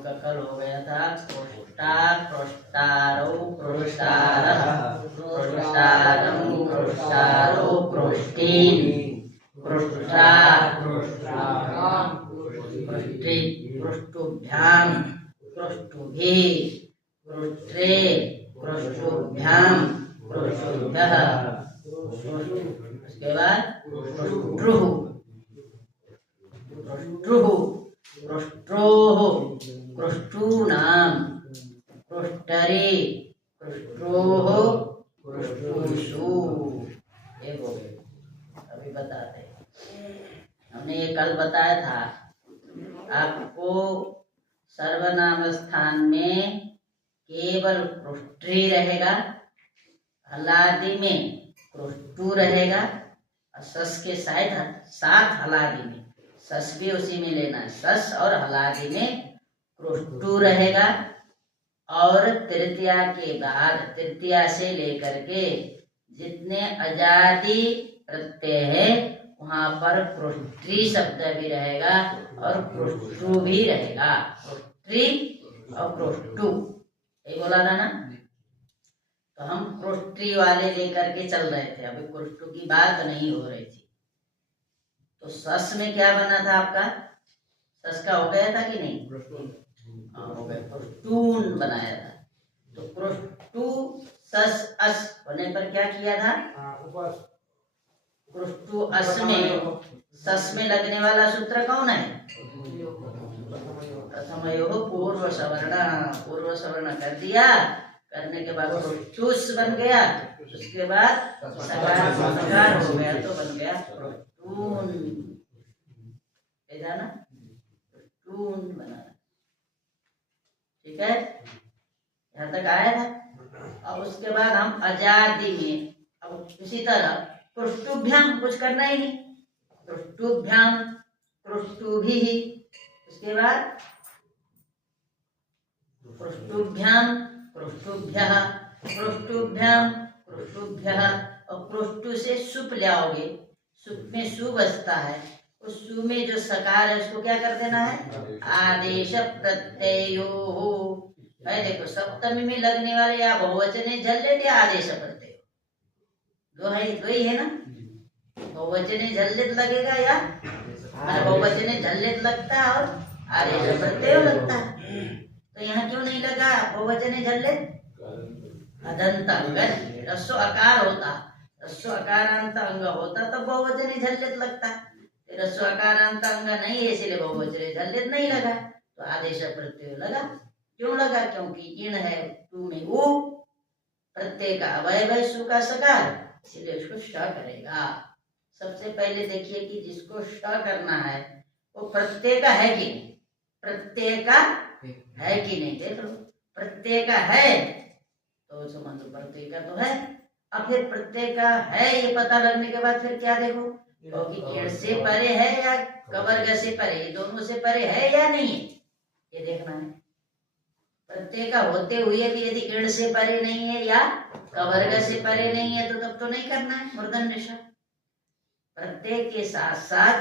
का कल हो गया था क्रोष्टा क्रोष्टारो क्रोष्टारः क्रोष्टारं क्रोष्टारो क्रोष्टीन् क्रोष्टा क्रोष्टी क्रोष्टुभ्यां क्रोष्टुभिः क्रोष्ट्रे क्रोष्टुभ्यां क्रोष्टुभ्यः उसके बाद क्रोष्ट्रुः क्रोष्ट्रुः क्रोष्ट्रोः क्रोष्टूनां क्रोष्टरे क्रोष्ट्रोः क्रोष्टूषु। ये हो गए। अभी बताते हैं, हमने ये कल बताया था आपको सर्वनाम स्थान में केवल क्रोष्ट्री रहेगा, हलादि में क्रोष्टू रहेगा और सस के साथ हलादि में सस भी उसी में लेना है, सस और हलादि में क्रोष्टू रहेगा और तृतीया के बाद तृतीया से लेकर के जितने अजादि प्रत्यय है वहां पर क्रोष्ट्री शब्द भी रहेगा और क्रोष्टू भी रहेगा। क्रोष्ट्री और क्रोष्टू ये बोला था ना। तो हम क्रोष्ट्री वाले लेकर के चल रहे थे, अभी क्रोष्टू की बात नहीं हो रही थी। तो सस में क्या बना था आपका? सस का हो गया था कि नहीं? हो गया। क्रोष्टून बनाया था। तो क्रोष्टू सस अस होने पर क्या किया था? क्रोष्टू अस में सस में लगने वाला सूत्र कौन है? प्रथमयोः पूर्व सवर्ण कर दिया। करने के बाद क्रोष्टूस बन गया, उसके बाद सकार हो गया तो बन गया क्रोष्टून। ना क्रोष्टून बना। ठीक है, यहाँ तक आया था। और उसके बाद हम अजादि में अब इसी तरह क्रोष्टुभ्याम कुछ करना ही नहीं, क्रोष्टुभ्याम क्रोष्टुभिः, उसके बाद क्रोष्टुभ्याम क्रोष्टुभ्यः क्रोष्टुभ्याम क्रोष्टुभ्यः। और क्रोष्टु से सुप लाओगे, सुप में सु बसता है, उस सु में जो सकार है उसको क्या कर देना है? आदेश प्रत्ययोः। भाई देखो सप्तमी में लगने वाले या बहुवचने झल्लित या आदेश प्रत्यय, दो ही है ना। बहुवचने झल्लित लगेगा या बहुवचने झल्लित लगता है और आदेश प्रत्यय लगता है। तो यहाँ क्यों नहीं लगा बहुवचने झल्लित? अदंत अंग रस्व अकार होता, रस्व अकारांत अंग होता तब बहुवचने झल्लित लगता। रस्व अकारांत अंग नहीं है इसलिए बहुवचने झल्लित नहीं लगा, तो आदेश प्रत्यय लगा। क्यों लगा? क्योंकि इण है टू में उ, प्रत्यय का अवयव है सु का सकार, इसलिए उसको श करेगा। सबसे पहले देखिए कि जिसको श करना है वो प्रत्यय का है कि नहीं, प्रत्यय का है कि नहीं। देख लो प्रत्यय का है तो समझ लो प्रत्यय का तो है। अब फिर प्रत्यय का है ये पता लगने के बाद फिर क्या देखो, क्योंकि इण से परे है या कवर्ग से परे, दोनों से परे है या नहीं है ये देखना है। प्रत्यय का होते हुए भी यदि इण से परे नहीं है या कवर्ग से परे नहीं है तो तब तो नहीं करना है मूर्धन्य ष। प्रत्यय के साथ साथ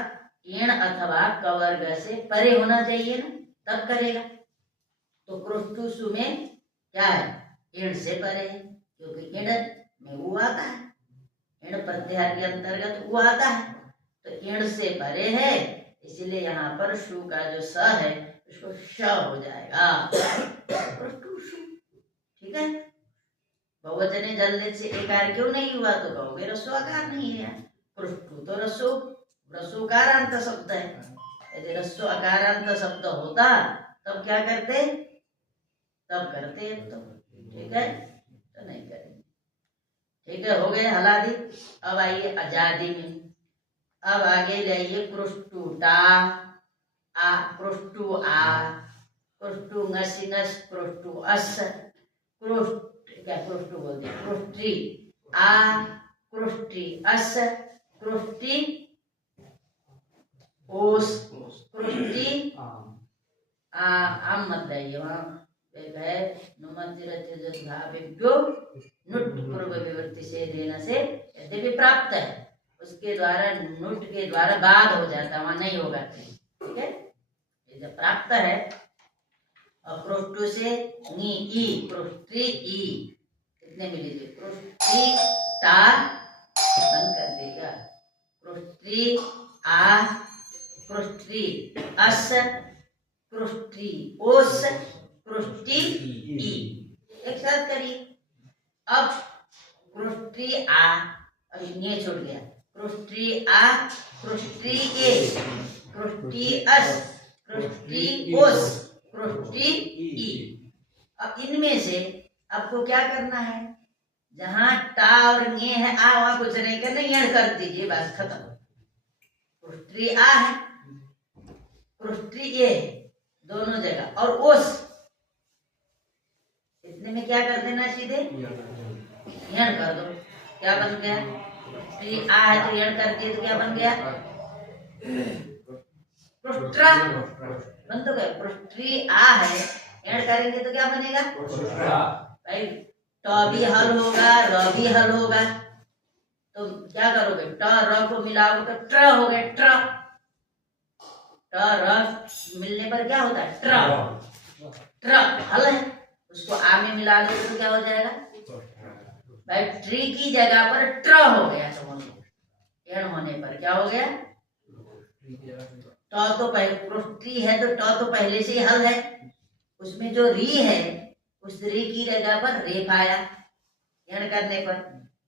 इण अथवा कवर्ग से परे होना चाहिए ना, तब करेगा। तो क्रोष्टुषु में क्या है? इण से परे है, क्योंकि इण में उ आता है, इण प्रत्याहार के अंतर्गत उ आता है, तो इण से परे है, इसीलिए यहाँ पर शु का जो स है उसको श हो जाएगा। ठीक है। बहुवचने जल्द से एकार क्यों नहीं हुआ तो कहोगे रस्वाकार नहीं है। पृष्ठु तो रस्वकारांत शब्द है, यदि रस्व अकारांत शब्द होता तब क्या करते? तब करते तो ठीक है, तो नहीं करेंगे। ठीक है, हो गए हलादि। अब आइए अजादि में। अब आगे लाइए क्रोष्टुटा आ, क्रोष्टु आ, क्रोष्टु ngस ngस, क्रोष्टु अस, क्रोष्टु बोल दिया, क्रोष्टी आ, क्रोष्टी अस, क्रोष्टी ओस, क्रोष्टी आम मत लाइए, वहां एक है नुमतिरथ्यो नुट पूर्व विवर्ति से देना से यद्यपि प्राप्त है उसके द्वारा नुट के द्वारा बाद हो जाता, वहां नहीं होगा। ठीक है, जब प्राप्त है पृष्ठु से नी ई पृष्ठी ई कितने मिले थे पृष्ठी टा बंद कर देगा पृष्ठी आ पृष्ठी अस पृष्ठी ओस पृष्ठी ई एक साथ करिए। अब पृष्ठी आ और ये छूट गया पृष्ठी आ पृष्ठी ए पृष्ठी अस पृष्ठी ओस पृष्ठी ई। अब इनमें से आपको क्या करना है जहां टा और ये है आ वहां कुछ नहीं करना यण कर दीजिए बस खत्म। पृष्ठी आ है पृष्ठी ए दोनों जगह और ओस इतने में क्या कर देना सीधे यण कर दो क्या बन गया पृष्ठी आ है तो यण कर दिए तो क्या बन गया पृष्ठा बन तो गए पृष्ठी आ है यण करेंगे तो क्या बनेगा भाई ट भी हल होगा र भी हल होगा तो क्या करोगे ट र को मिलाओगे तो ट्र हो गए ट्र ट र मिलने पर क्या होता है ट्र ट्र हल है उसको आ में मिला दोगे तो क्या हो जाएगा भाई ट्री की जगह पर ट्र हो गया समझ लो एण होने पर क्या हो गया ट तो पहले पृष्ठी है तो ट तो पहले से ही हल है उसमें जो री है उस री की जगह पर रेफ आया एण करने पर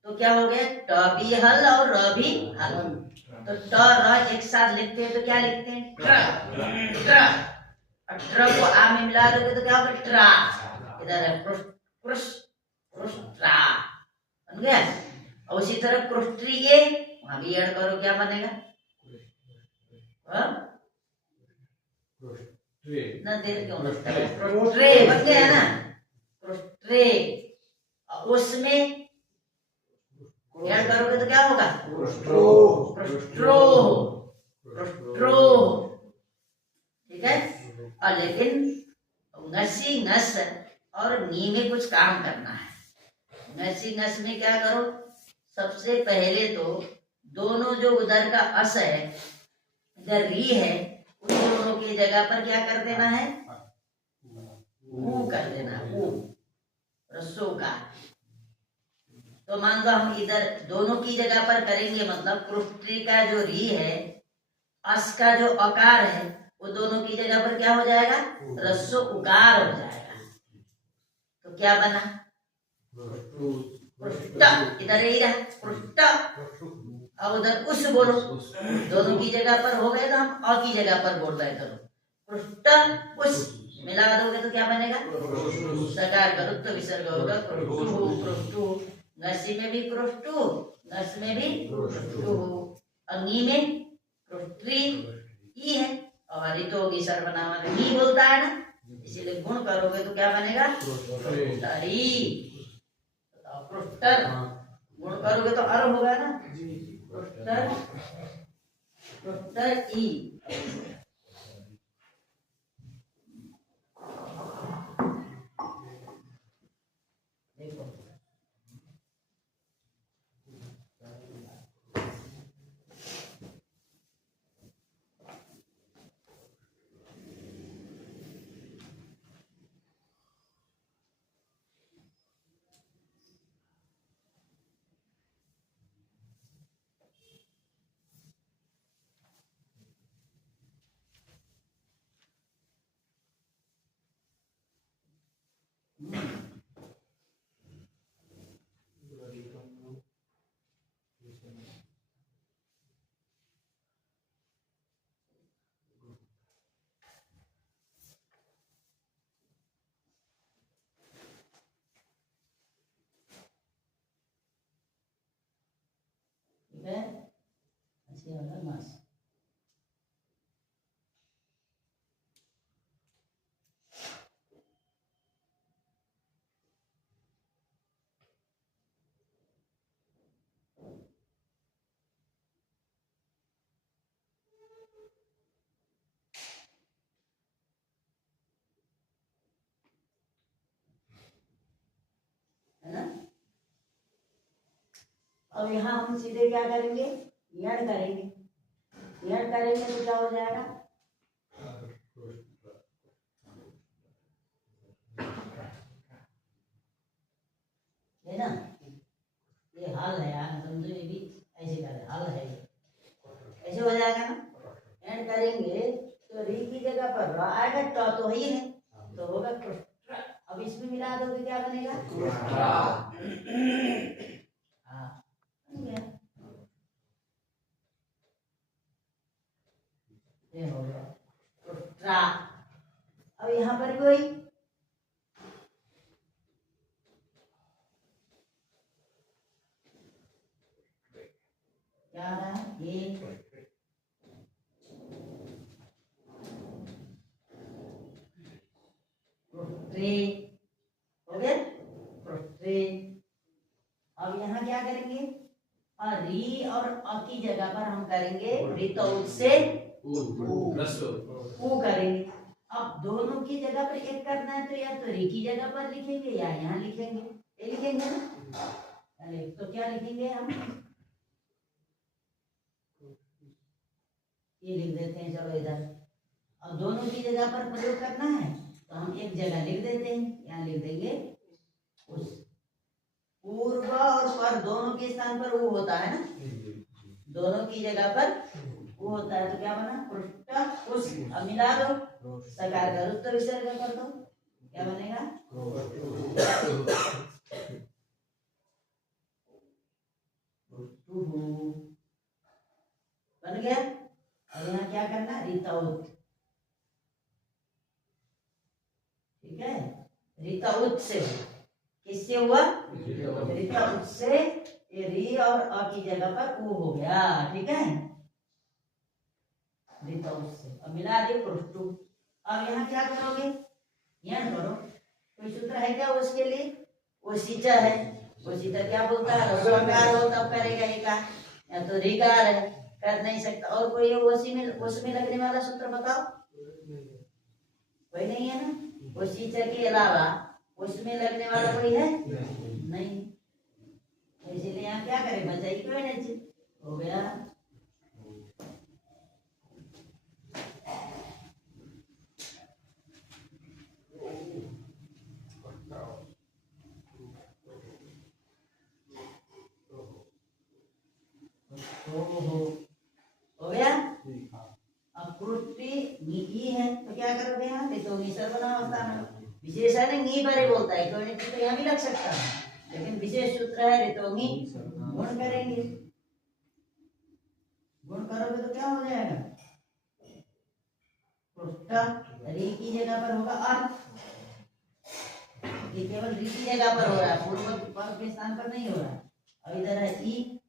तो क्या हो गया ट भी हल और र भी हल तो ट र एक साथ लिखते हैं तो क्या लिखते हैं ट्र ट्र और ट्र को आ में मिला दोगे तो क्या होगा ट्रा इधर है पृष्ठा बन गया और उसी तरह पृष्ठी ये वहां भी ऐड करो क्या बनेगा ना देर क्यों पृष्ठे बन गया ना पृष्ठे उसमें ऐड करोगे तो क्या होगा पृष्ठो पृष्ठो ठीक है। और लेकिन ngasi नस और नी में कुछ काम करना है। ngasi नस में क्या करो सबसे पहले तो दोनों जो उधर का अस है इधर री है उन दोनों की जगह पर क्या कर देना है ऊ कर देना ऊ रस्सों का। तो मान लो हम इधर दोनों की जगह पर करेंगे मतलब पृष्ठी का जो री है अस का जो अकार है वो दोनों की जगह पर क्या हो जाएगा रस्सो उकार हो जाएगा तो क्या बना पृष्ठ इधर ही रहा पृष्ठ अब उधर उस बोलो दोनों की जगह पर हो गए तो हम अ की जगह पर बोल रहे करो पृष्ठ उस मिला दोगे तो क्या बनेगा सकार करो तो विसर्ग होगा पृष्ठु नसी में भी पृष्ठु नस में भी पृष्ठु अंगी में पृथ्वी ई है और हरितो की सर्वनाम ही बोलता है ना इसीलिए गुण करोगे तो क्या बनेगा पृष्ठरी पृष्ठर गुण करोगे तो अर होगा ना पृष्ठर पृष्ठर ई देखो अच्छी वाला मास है ना। अब यहाँ हम सीधे क्या करेंगे यण करेंगे यण करेंगे तो क्या हो जाएगा तो री की जगह पर र आएगा, ट तो ही है, तो होगा कृष्ण। अब इसमें मिला दो तो क्या बनेगा? हाँ, बन गया। ये हो गया कृष्ण। अब यहाँ पर भी वही, क्या आ रहा है? ये प्रोट्रे हो गया, प्रोट्रे। अब यहाँ क्या करेंगे? री और अ की जगह पर हम करेंगे रितौत से ऊ करेंगे। अब दोनों की जगह पर एक करना है तो या तो री की जगह पर लिखेंगे या यहाँ लिखेंगे, ये लिखेंगे ना। अरे तो क्या लिखेंगे हम? ये लिख देते हैं, चलो इधर। अब दोनों की जगह पर प्रयोग करना है तो हम एक जगह लिख देते हैं, यहाँ लिख देंगे उस। पूर्व और पर दोनों के स्थान पर वो होता है ना, दोनों की जगह पर वो होता है, तो क्या बना? पृष्ठ उस। अब मिला दो, सकार का उत्तर विसर्ग कर दो, क्या बनेगा? बन गया। अब यहाँ क्या करना? रितौत, ठीक है, रितौत से। किससे हुआ? रितौत से। ये री और अ की जगह पर ऊ हो गया, ठीक है, रितौत से। अब मिला दिए पृष्ठु। अब यहाँ क्या करोगे? यहाँ करो, कोई सूत्र है क्या उसके लिए? वो सीचा है, वो सीचा क्या बोलता है? रस्वकार हो तब करेगा ये का, या तो रिकार है, कर नहीं सकता। और कोई उसमें लगने वाला सूत्र बताओ, कोई नहीं है ना? वो सीचा के अलावा उसमें लगने वाला कोई है? नहीं। इसलिए यहाँ क्या करें? बचाई कोई नहीं, हो गया। हो गया। अब कृष्टि नी है तो क्या करोगे? यहाँ तो सर्वनाम विशेषण नी पर बोलता है, कोई तो यहाँ भी लग सकता है, लेकिन विशेष सूत्र है ऋतोंगी। गुण करेंगे, गुण करोगे तो क्या हो जाएगा? पृष्ठ री की जगह पर होगा अर्थ, ये केवल री की जगह पर हो रहा है, पूर्व पर के स्थान पर नहीं हो रहा है। अब इधर है ई,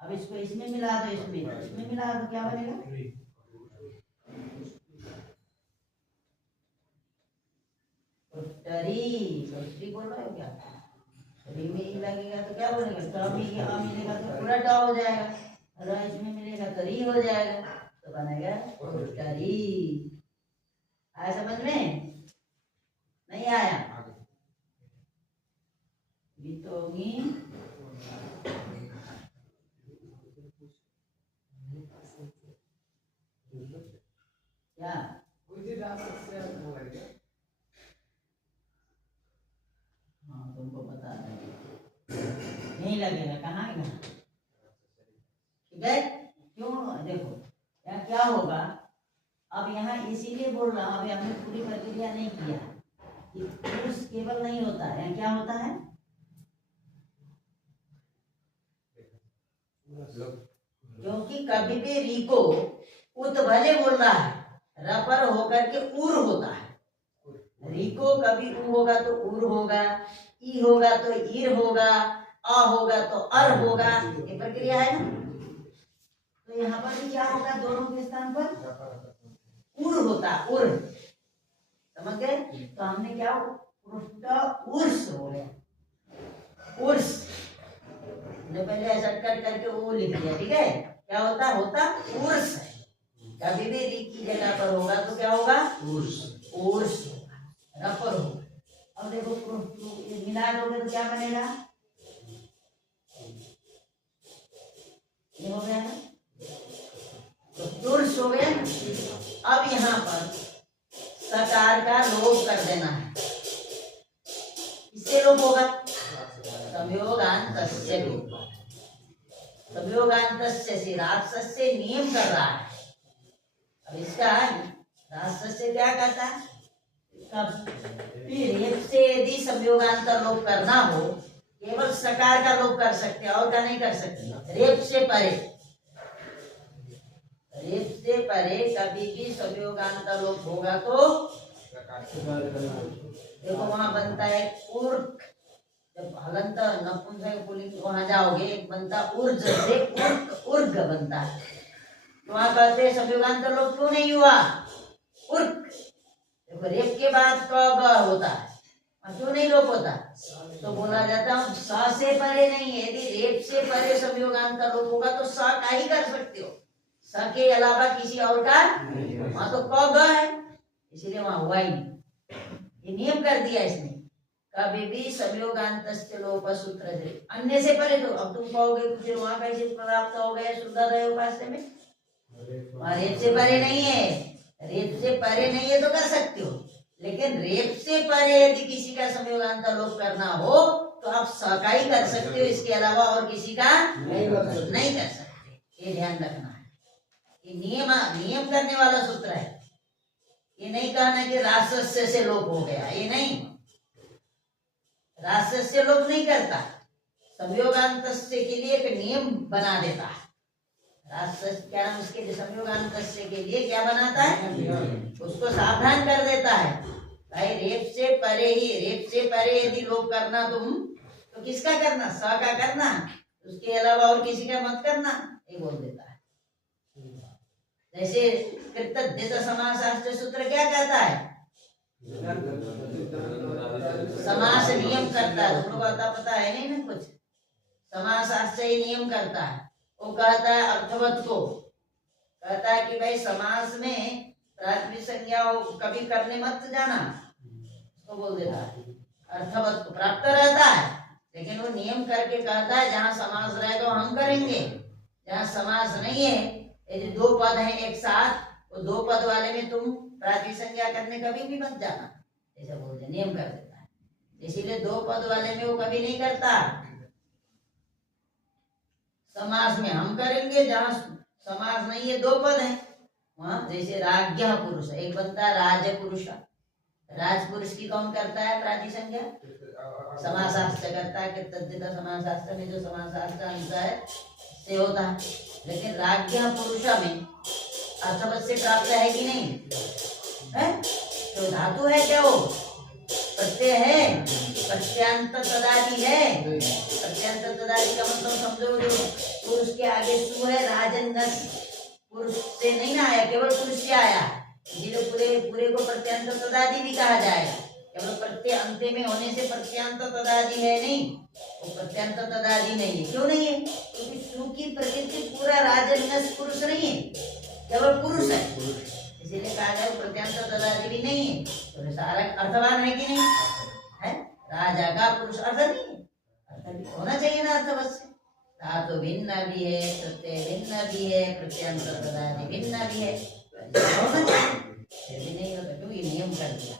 अब इसको इसमें मिला दो, इसमें मिला दो, क्या बनेगा? पृष्ठी बोल रहे हो क्या? री में ई लगेगा तो क्या बोलेगा? ट मिलेगा तो पूरा ट हो जाएगा, र इसमें मिलेगा तो री हो जाएगा, तो बनेगा पृष्ठी। आया समझ में? नहीं आया? वितोगी क्या? हाँ, तुमको पता नहीं लगेगा, कहाँ है? ठीक है, क्यों? देखो यहाँ क्या होगा, अब यहाँ इसीलिए बोल रहा हूँ, अभी हमने पूरी प्रक्रिया नहीं किया। पुरुष केवल नहीं होता है, यहाँ क्या होता है? क्योंकि कभी भी री को उत भले बोल रहा है, र पर होकर के उर होता है। री को कभी उ होगा तो उर होगा, ई होगा तो ईर होगा, अ होगा तो अर होगा, ये प्रक्रिया है ना। तो यहाँ पर भी क्या होगा? दोनों के स्थान पर उर होता, उर, समझ गए? तो हमने क्या उर्स हो गया, उर्स ने पहले ऐसा कट करके वो लिख दिया, ठीक है? क्या होता? उर्स है। कभी भी री की जगह पर होगा तो क्या होगा? उर्स, उर्स होगा, रपर होगा। अब देखो मिला दोगे तो क्या बनेगा? ये हो गया ना, तो उर्स हो गया। अब यहाँ पर सकार का लोप कर देना है, इससे लोप होगा संयोगान्तस्य लोप। संयोगान्तस्य से राक्षस से नियम कर रहा है। अब इसका से क्या कहता है? रेप से यदि संयोगांतर लोप करना हो, केवल सकार का लोप कर सकते हैं और का नहीं कर सकते। रेप से परे, रेप से परे कभी भी संयोगांतर लोप होगा तो देखो वहां बनता है उर्क, जब हलंत नपुंसक पुल्लिंग वहां जाओगे एक बनता ऊर्ज से उर्क, उर्ग बनता है। तो वहां कहते हैं संयोगांतर लोप क्यों नहीं हुआ? उर्क। देखो रेप के बाद क ग होता है, क्यों नहीं लोप होता? तो बोला जाता है स से परे नहीं है। यदि रेप से परे संयोगांतर लोप होगा तो स का ही कर सकते हो, स के अलावा किसी और का। वहां तो क ग है, इसीलिए वहां हुआ ही नहीं। ये नियम कर दिया इसने, कभी भी संयोगांतस्य लोप सूत्र से अन्य से परे। तो अब तुम कहोगे फिर वहां कैसे प्राप्त हो गए शुद्धोदय उपास्य में? वहां रेप से परे नहीं है, रेप से परे नहीं है तो कर सकते हो, लेकिन रेप से परे यदि किसी का संयोगांतर लोप करना हो तो आप स का ही कर सकते हो, इसके अलावा और किसी का नहीं कर सकते। ये ध्यान रखना है, ये नियम करने वाला सूत्र है। ये नहीं कहना कि रासस्य से लोप हो गया, ये नहीं, रासस्य लोप नहीं करता, संयोगांतस्य के लिए एक नियम बना देता है। क्या नाम उसके लिए? संयोगांतस्य के लिए क्या बनाता है? उसको सावधान कर देता है, भाई रेप से परे ही, रेप से परे यदि लोप करना तुम तो किसका करना? स का करना, उसके अलावा और किसी का मत करना, ये बोल देता है। जैसे कृतज्ञता समासास्त्र सूत्र क्या कहता है? समास नियम करता है, तुम लोग पता है नहीं ना कुछ, समासास्त्र ही नियम करता है। वो कहता है अर्थवत को, कहता है कि भाई समास में प्राथमिक संज्ञा कभी करने मत जाना, उसको बोल देता है। अर्थवत को प्राप्त रहता है, लेकिन वो नियम करके कहता है जहाँ समास रहेगा वो हम करेंगे, जहाँ समास नहीं है, यदि दो पद हैं एक साथ, वो दो पद वाले में तुम प्राथमिक संज्ञा करने कभी भी मत जाना, ऐसा बोलते नियम कर देता है। इसीलिए दो पद वाले में वो कभी नहीं करता। समास में हम करेंगे, जहाँ समास नहीं है दो पद हैं वहां, जैसे राज्ञ पुरुष, एक बनता है राज पुरुष। राज पुरुष की कौन करता है प्रातिसंज्ञा? समासास्त्र करता है। कृतज्ञता समासास्त्र में जो समासास्त्र अंश है से होता है, लेकिन राज्ञ पुरुष में अर्थवत से प्राप्त है कि नहीं है? तो धातु है क्या? वो प्रत्यय है, प्रत्यांत तदादि है। प्रत्यांत तदादि का मतलब समझो, जो पुरुष के आगे सु है, राजन्नस पुरुष से नहीं ना आया, केवल पुरुष से आया, इसीलिए पूरे को प्रत्यांत तदादि भी कहा जाएगा। केवल प्रत्यय अंत्य में होने से प्रत्यांत तदादि है नहीं, वो प्रत्यांत तदादि नहीं है। क्यों नहीं है? क्योंकि सु की प्रकृति पूरा राजन्नस पुरुष नहीं है, केवल पुरुष है, इसीलिए कहा जाए प्रत्यांत तदादि भी नहीं है। तो सारा अर्थवान है कि नहीं है? राजा का पुरुष अर्थ नहीं है, अर्थ भी होना चाहिए ना अर्थवत से। धातु भिन्न भी है, प्रत्यय भिन्न भी है, प्रत्यांत तदादि भिन्न भी है, होना चाहिए, फिर भी नहीं होता। क्यों? ये नियम कर दिया।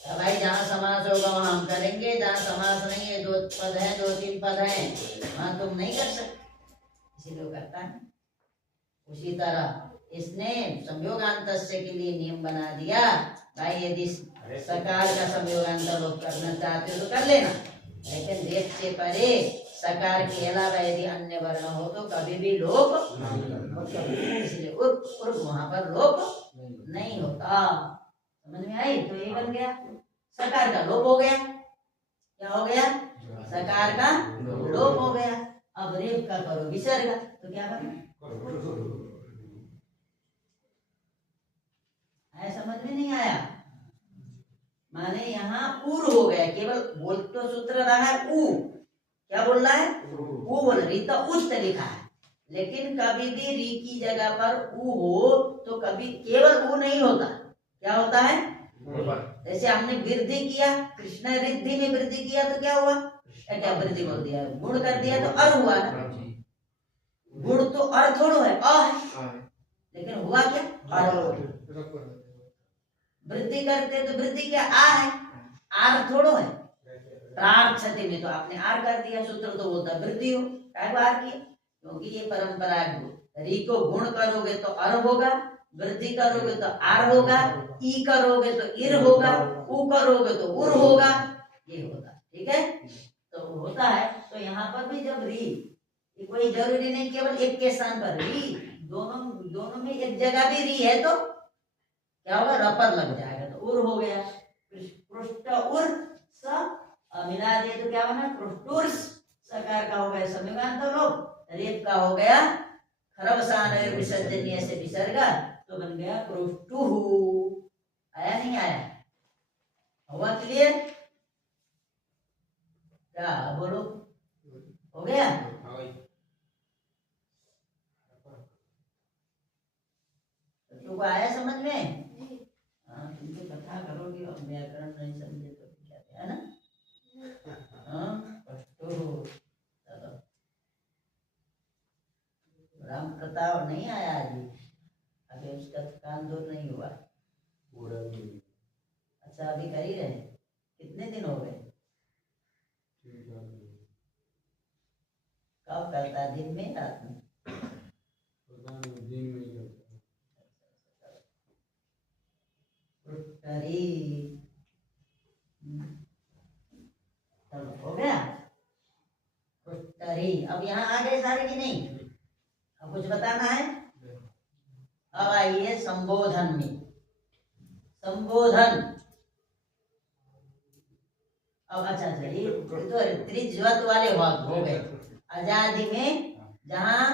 अब भाई जहाँ समास होगा वहाँ हम करेंगे, जहाँ समास नहीं है, दो पद है, दो तीन पद है, वहाँ तुम नहीं कर सकते, इसीलिए वो करता है। उसी तरह इसने संयोगांतस्य के लिए नियम बना दिया, भाई यदि सकार का संयोगांतर लोप करना चाहते हो तो कर लेना, लेकिन रेप से परे सकार के अलावा यदि अन्य वर्ण हो तो कभी भी लोप, इसलिए उर्ग वहां पर लोप नहीं होता। समझ में आई? तो ये बन गया सकार का लोप हो गया। क्या हो गया? सकार का लोप हो गया। अब रेप का करो विसर्ग, तो क्या बना? समझ में नहीं आया? माने यहाँ पूर्व हो गया, केवल बोल तो सूत्र रहा है ऊ, क्या बोल रहा है? ऊ बोल रही तो उच्च लिखा है, लेकिन कभी भी री की जगह पर ऊ हो तो कभी केवल ऊ नहीं होता, क्या होता है? जैसे हमने वृद्धि किया, कृष्ण रिद्धि में वृद्धि किया तो क्या हुआ? क्या वृद्धि बोल दिया, गुण कर दिया तो अर हुआ ना। गुण तो अर थोड़ो है, अ है, लेकिन हुआ क्या? अर। वृद्धि करते तो वृद्धि क्या? आ है, आर थोड़ो है। प्रार्थते में तो आपने आर कर दिया, सूत्र तो बोलता वृद्धि हो, क्या आर किया? क्योंकि ये परंपरा है, री को गुण करोगे तो अर होगा, वृद्धि करोगे तो आर होगा, ई करोगे तो इर होगा, उ करोगे तो उर होगा, ये होगा। ठीक है, तो होता है। तो यहाँ पर भी जब री, कोई जरूरी नहीं केवल एक के स्थान पर री, दोनों में एक जगह भी री है तो क्या होगा, रपर लग जाएगा तो उर हो गया। पृष्ठ उर स मिला दिए तो क्या बना, पृष्ठुर्स, सकार का हो गया संयुगांत लोप, रेप का हो गया खरवसान विसर्जनीय से विसर्ग, तो बन गया पृष्ठुः। आया नहीं आया, हुआ क्लियर? क्या बोलो, हो गया? तुमको आया समझ में? हाँ, तुम तो कथा करोगे और व्याकरण नहीं समझे तो क्या है ना? हाँ, चलो, राम प्रताप नहीं आया आज भी, अभी उसका कान दूर नहीं हुआ। अच्छा, अभी कर ही रहे, कितने दिन हो गए? कब करता है, दिन में रात में? दिन में हो गया पुष्टरी। अब यहाँ आ गए सारे कि नहीं? अब कुछ बताना है? अब आइए संबोधन में। संबोधन, अब अच्छा ये तो त्रिज्वत वाले हो गए। आजादी में जहाँ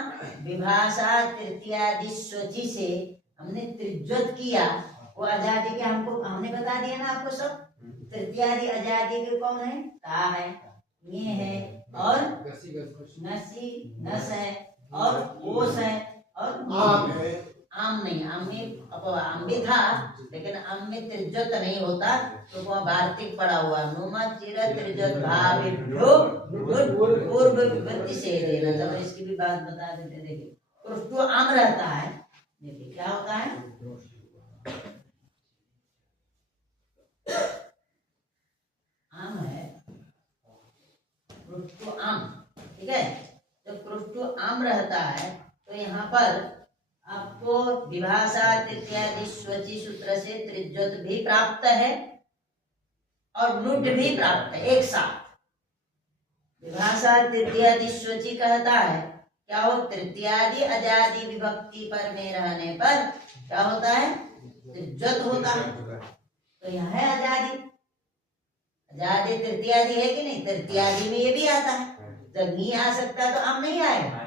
विभाषा तृतीयादि स्वची से हमने त्रिज्वत किया, वो आजादी के हमने बता दिया ना आपको सब। तृतीयादि आजादी के कौन है? ता है, ये है, और नसी, नस है, और ओस है, और आम है। आम नहीं, आम में अब आम भी था, लेकिन आम में त्रिज्वत नहीं होता, तो वह वार्तिक पड़ा हुआ नुमा चिर त्रिज्वत भावेभ्यो पूर्व विभक्ति से देना। जब इसकी भी बात बता देते, देखिए पृष्ठ आम रहता है, देखिए क्या होता है, आम है, पृष्ठ आम। ठीक है, जब पृष्ठ आम रहता है तो यहाँ पर आपको विभाषा तृतीयादि स्वची सूत्र से त्रिज्वत भी प्राप्त है और नुट भी प्राप्त है एक साथ। विभाषा तृतीयादि स्वची कहता है क्या हो, तृतीयादि अजादि विभक्ति पर में रहने पर क्या होता है, त्रिज्वत होता है। तो यह है आजादी, आजादी तृतीयादि है कि नहीं? तृतीयादि में ये भी आता है, जब नहीं आ सकता तो आम नहीं आएगा,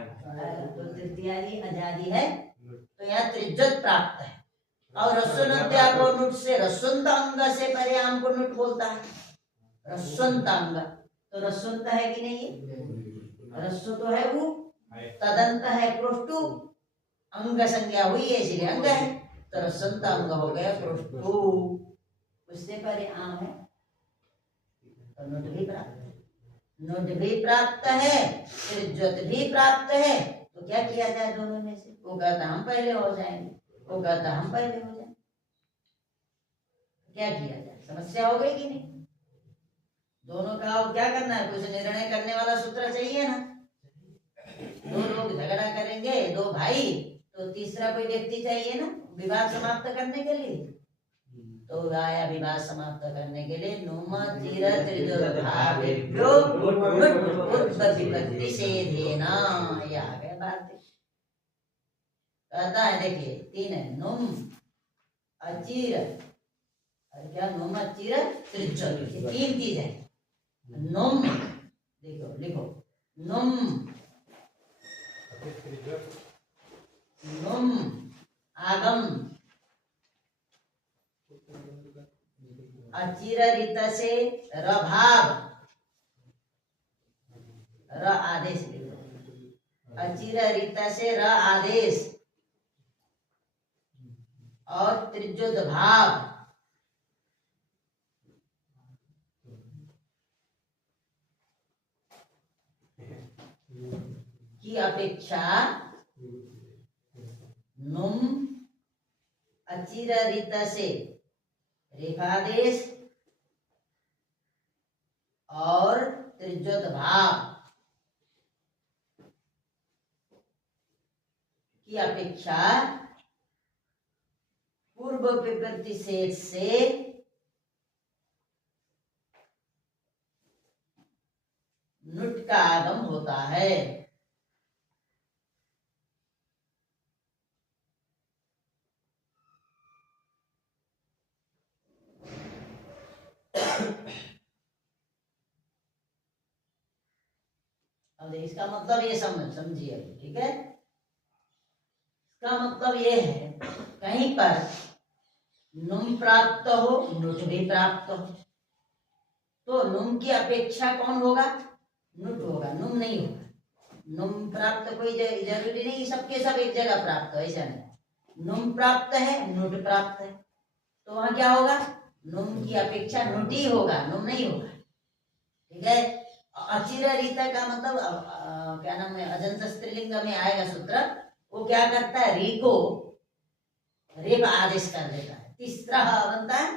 तो तृतीयादि आजादी है, तो यहाँ त्रिज्वत प्राप्त है। और रस्वंत्या को नुट से रस्वंत अंग से परे आम को नुट बोलता है, रस्वंत अंग। तो रस्वंत है कि नहीं? रस्व तो है वो, तदंत है पृष्ठु, अंग संज्ञा हुई है इसलिए अंग है, तो रस्वंत अंग हो गया पृष्ठु, उससे परे आम है, तो नुट भी प्राप्त है। नुट भी प्राप्त है, त्रिज्वत भी प्राप्त है, तो क्या किया जाए दोनों में से? वो कहता हम पहले हो जाएंगे, वो कहता हम पहले हो जाएंगे, क्या किया जाए? समस्या हो गई कि नहीं? दोनों का क्या करना है, कुछ निर्णय करने वाला सूत्र चाहिए ना। दो लोग झगड़ा करेंगे, दो भाई, तो तीसरा कोई व्यक्ति चाहिए ना विवाद समाप्त करने के लिए। तो आया विवाद समाप्त करने के लिए नुम चिर त्रिज्वत भावेभ्यो नुट विभक्ति से देना, ये आ गया बात। कहता है देखिए तीन है, नुम अचिर, क्या नुम अचिर त्रिज्वत, तीन चीज है। नुम देखो, लिखो नुम, नुम आगम, अचिर रित से रभाव, र आदेश लिखो, अचिर रित से र आदेश, और त्रिज्वत भाव की अपेक्षा नुम अचिर रित से रेफादेश और त्रिज्वत भाव की अपेक्षा पूर्व विप्रतिषेध से नुट का आगम होता है। अब इसका मतलब ये समझिए, ठीक है। इसका मतलब ये है कहीं पर नुम प्राप्त हो, नुट भी प्राप्त हो, तो नुम की अपेक्षा कौन होगा? नुट होगा, नुम नहीं होगा। नुम प्राप्त कोई जरूरी नहीं सबके सब एक जगह प्राप्त हो, ऐसा नहीं। नुम प्राप्त है, नुट प्राप्त है, तो वहां क्या होगा? नुम की अपेक्षा नुट ही होगा, नुम नहीं होगा, ठीक है। अचिर रीता का मतलब क्या नाम है, अजंत स्त्रीलिंग में आएगा सूत्र, वो क्या करता है? री को रेप आदेश कर देता है, तीसरा बनता है,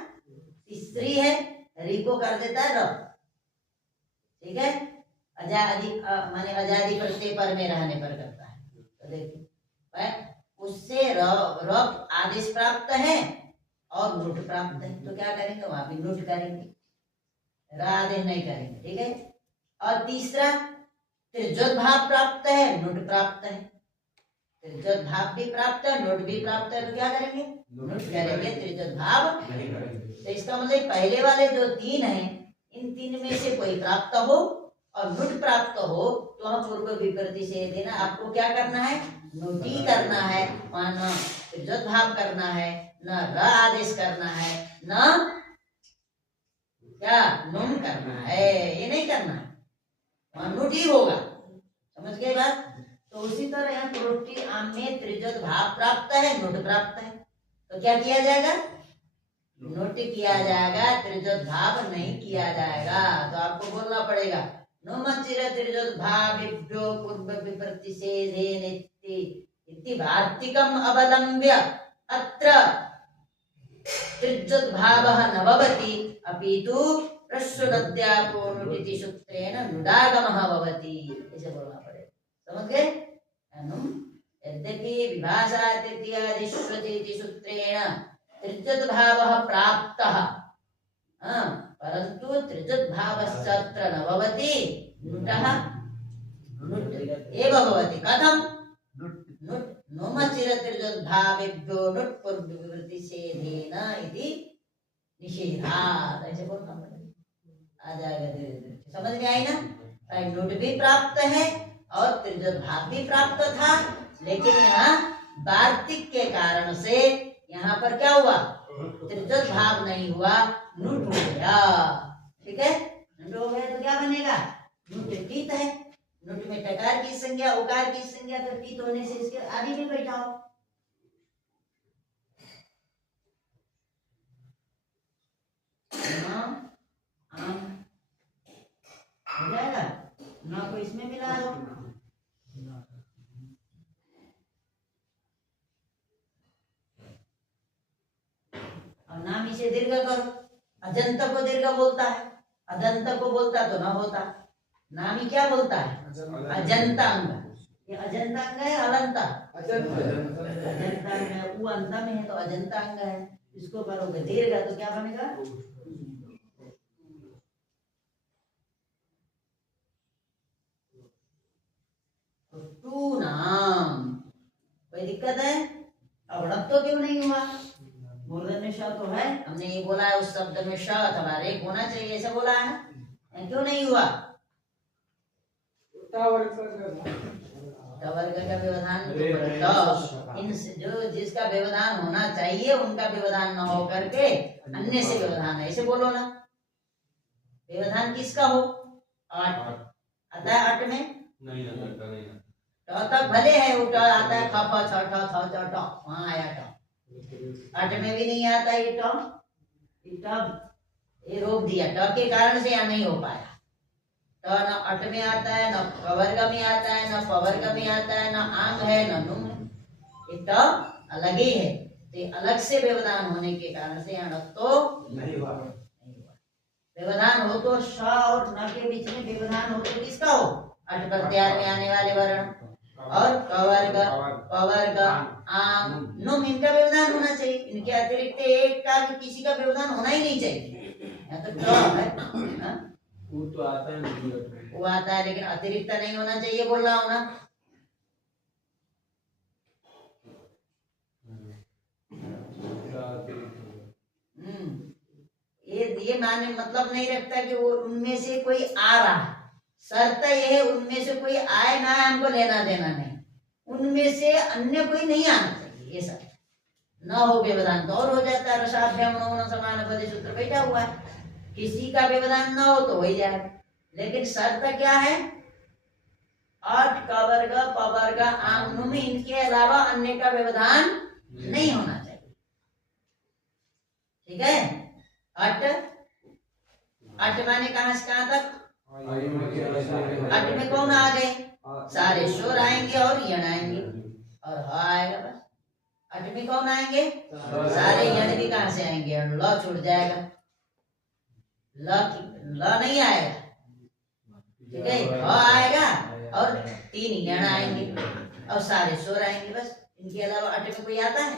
तीसरी है, री को कर देता है रब, ठीक है। अजादि माने अजादि प्रत्यय पर में रहने पर करता है, तो देखिए उससे रब आदेश प्राप्त है और नुट प्राप्त है, तो क्या करेंगे? वहां भी नुट करेंगे, आदेश नहीं करेंगे, ठीक है। और तीसरा त्रिजोत भाव प्राप्त है, नुट प्राप्त है, त्रिजोत भाव भी प्राप्त है, नुट भी प्राप्त है, तो क्या करेंगे? नुट करेंगे, त्रिजोत भाव नहीं करेंगे। तो इसका मतलब पहले वाले जो तीन हैं, इन तीन में से कोई प्राप्त हो और नुट प्राप्त हो, तो हम पूर्व विप्रति से देना, आपको क्या करना है? नुटी करना है, वहां न त्रिजोत भाव करना है, न र आदेश करना है, न क्या नुम करना है, ये नहीं करना है, वहां नुट ही होगा। समझ गए बात? तो उसी तरह यहाँ प्रोष्टि आम में त्रिजोत भाव प्राप्त है, नुट प्राप्त है, तो क्या किया जाएगा? नुट किया जाएगा, त्रिजोत भाव नहीं किया जाएगा। तो आपको बोलना पड़ेगा नुमचिर त्रिजोत भावेभ्यो पूर्व विप्रतिषेधेन इति वार्तिकम् अवलम्ब्य अत्र त्रिजोत भावः न भवति अपितु ह्रस्वनद्यापो नुटिति सूत्रेण नुडागमः भवति, ऐसे बोलना पड़ेगा। समझ गए? यद्यपि विभाषा तृतीयादिष्वतीति सूत्रेण त्रिजोत भावः प्राप्तः, परंतु त्रिजोत भावश्चत्र न भवति, नुटः नुट एव भवति। कथं? नुट नुमचिर त्रिजोत भावेभ्यो नुट पूर्व विप्रतिषेधेन इति निषेधात्, ऐसे बोलना पड़ेगा, आ जाएगा धीरे धीरे, समझ में आई ना? नुट भी प्राप्त है और त्रिजोत भाव भी प्राप्त था, लेकिन यहाँ वार्तिक के कारण से यहाँ पर क्या हुआ? त्रिजोत भाव नहीं हुआ, नुट हो गया, ठीक है। नुट हो गया तो क्या बनेगा? नुट टीत है, नुट में टकार की संज्ञा, उकार की संज्ञा, तो टीत होने से इसके आदि में बैठा हो। हो जाएगा ना, को इसमें मिला दो, और नाम इसे दीर्घ करो। अजंत को दीर्घ बोलता है, अदंत को बोलता तो ना होता, नाम ही क्या बोलता है? अजंतांग। ये अजंतांग है, अलंता अजंतांग है, वो अंत में है तो अजंतांग है, इसको करोगे दीर्घ तो क्या बनेगा? टू नाम। कोई दिक्कत है? अब तो क्यों नहीं हुआ? मूर्धन्य में श तो है, हमने ये बोला है उस शब्द में श अथवा रेख होना चाहिए, ऐसा बोला है ना, क्यों नहीं हुआ? वर्ग का व्यवधान तो इन जो जिसका व्यवधान होना चाहिए उनका व्यवधान न हो करके अन्य से व्यवधान है, ऐसे बोलो ना। व्यवधान किसका हो? आठ आता है, आठ में नहीं तक भले है, वो आता है ख फ छ ठ थ च ट, वहां आया ट, अट में भी नहीं आता ये टब, ये रोक दिया, ट के कारण से यहाँ नहीं हो पाया। ट न अट में आता है, न पवर्ग में आता है, न पवर्ग में आता है, न आंग है, न नुम है, ये ट अलग ही है, तो अलग से व्यवधान होने के कारण से यहाँ तो नहीं हुआ। व्यवधान हो तो श और न के बीच में व्यवधान हो तो किसका हो? अट प्रत्यार में आने वाले वर्ण, और कवर्ग पवर्ग आम नुम, इनका व्यवधान होना चाहिए। इनके अतिरिक्त एक का भी किसी का व्यवधान होना ही नहीं चाहिए। यहाँ तो ट है, वो तो आता है नहीं, वो आता है लेकिन अतिरिक्त नहीं होना चाहिए बोल रहा हूँ ना। ये माने मतलब नहीं रखता कि वो उनमें से कोई आ रहा है। शर्त यह है उनमें से कोई आए ना, हमको लेना देना नहीं। उनमें से अन्य कोई नहीं आना चाहिए, ये सब न हो व्यवधान तो और हो जाता है। रसाभ्याम समान पदे सूत्र बैठा हुआ है, किसी का व्यवधान न हो तो हो ही जाएगा। लेकिन शर्त क्या है? अट कवर्ग पवर्ग आम नुम, इनके अलावा अन्य का व्यवधान नहीं होना चाहिए। ठीक है। अट अट माने कहां से कहां तक? अट में कौन आ गए? सारे स्वर आएंगे और यण आएंगे और ह आएगा बस। अट में कौन आएंगे? सारे यण भी कहां से आएंगे? और ल छूट जाएगा, ल नहीं आएगा। ठीक है। ह आएगा और 3 यण आएंगे और सारे स्वर आएंगे बस। इनके अलावा अट में कोई आता है?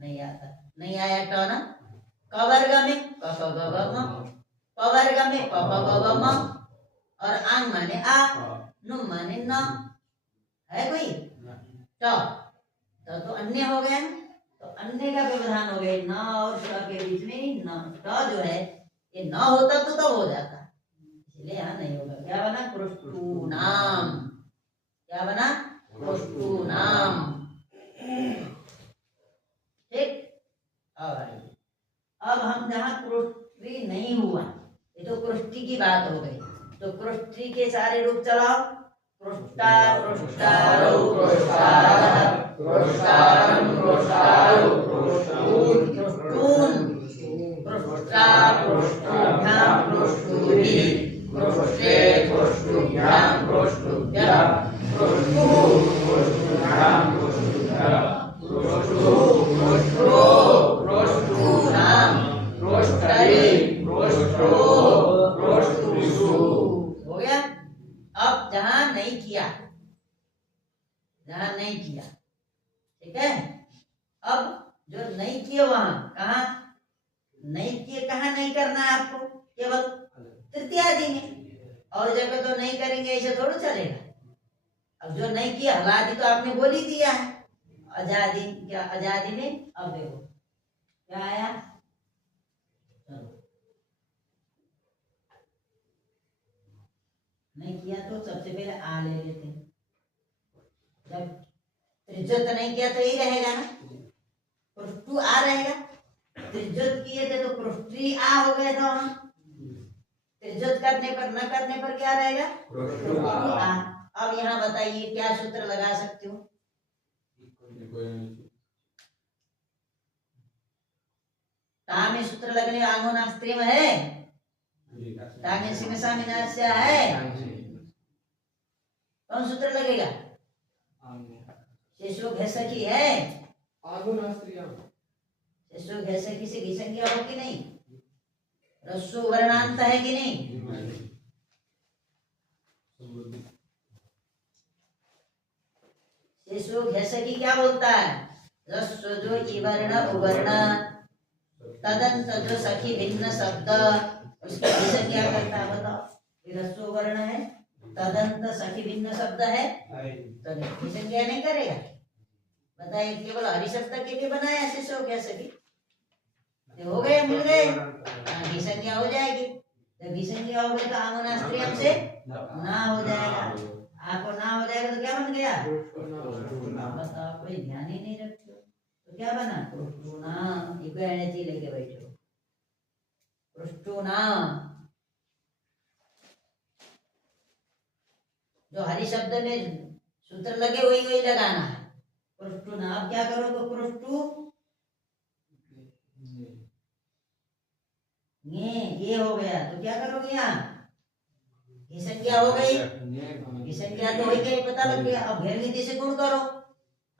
नहीं आता। नहीं आया ट ना। कवर्ग में क ख ग घ म, पवर्ग में प फ ग घ म, और आंग माने आ, नुम माने न। है कोई? तो अन्य हो गया ना। तो अन्य का व्यवधान हो गया न और ट के बीच में। न ट जो है ये न होता तो तब हो जाता, इसलिए यहाँ नहीं होगा। क्या बना? पृष्ठूनाम। क्या बना? पृष्ठूनाम। ठीक। अब हम जहाँ पृष्ठी नहीं हुआ, ये तो पृष्ठी की बात हो गई, तो पृष्ठी के सारे रूप चलाओ। पृष्ठा पृष्ठारौ पृष्ठारः पृष्ठारं पृष्ठारौ पृष्ठून पृष्ठून पृष्ठा पृष्ठुभ्यां पृष्ठुभिः पृष्ठे पृष्ठुभ्यां पृष्ठुभ्यः पृष्ठुः पृष्ठुभ्यां पृष्ठुभ्यः पृष्ठुः पृष्ठो पृष्ठूनां पृष्ठरे पृष्ठोः पृष्ठुषु। हो गया। अब जहां नहीं किया, जहां नहीं किया, ठीक है। अब जो नहीं किए वहां कहा नहीं किए, कहा नहीं करना है आपको, केवल तृतीयादि में। और जगह तो नहीं करेंगे ऐसे थोड़ा चलेगा। अब जो नहीं किया हलादि तो आपने बोल ही दिया है। आजादी क्या? आजादी में अब देखो क्या आया। नहीं किया तो सबसे पहले आ ले लेते हैं। जब त्रिज्योत नहीं किया तो यही रहेगा ना, पृष्ठु आ रहेगा। त्रिज्योत किए थे तो पृष्ठी आ हो गया था वहां। त्रिज्योत करने पर न करने पर क्या रहेगा? पृष्ठु आ। अब यहाँ बताइए क्या सूत्र लगा सकते हो? ता में सूत्र लगने आंगो नास्त्री में है, तांगे सिमसा मिनास्य है। कौन सूत्र लगेगा? शिशु घसकी है। शिशु घसकी से घिसंज्ञा हो कि नहीं? रस्सु वर्णांत है कि नहीं? शिशु घसकी क्या बोलता है? रस्सु जो इवर्ण उवर्ण तदंत जो सखी भिन्न शब्द, उसकी घिसन क्या करता है बताओ? रस्सु वर्ण है, तदंत सखी भिन्न शब्द है, तो घिसन क्या नहीं करेगा? बताइए। केवल हरि शब्द के लिए बनाया शिशु घसकी, हो गए, मिल गए, घिसंज्ञा हो जाएगी। जब घिसंज्ञा हो गई तो आंगोनास्त्री हमसे ना हो जाएगा। आपको ना हो जाएगा तो क्या बन गया? बताओ, कोई ध्यान ही नहीं रखते तो क्या बना? पृष्ठूना। इक्वलिटी लेके बैठो, पृष्ठूना। जो हरि शब्द में सूत्र लगे वही वही लगाना है। पृष्ठूना। अब क्या करोगे? पृष्ठू ये हो गया तो क्या करोगे? यहाँ संख्या हो गई, संख्या तो हो गई, पता लग गया। अब घेर नीति से गुण करो,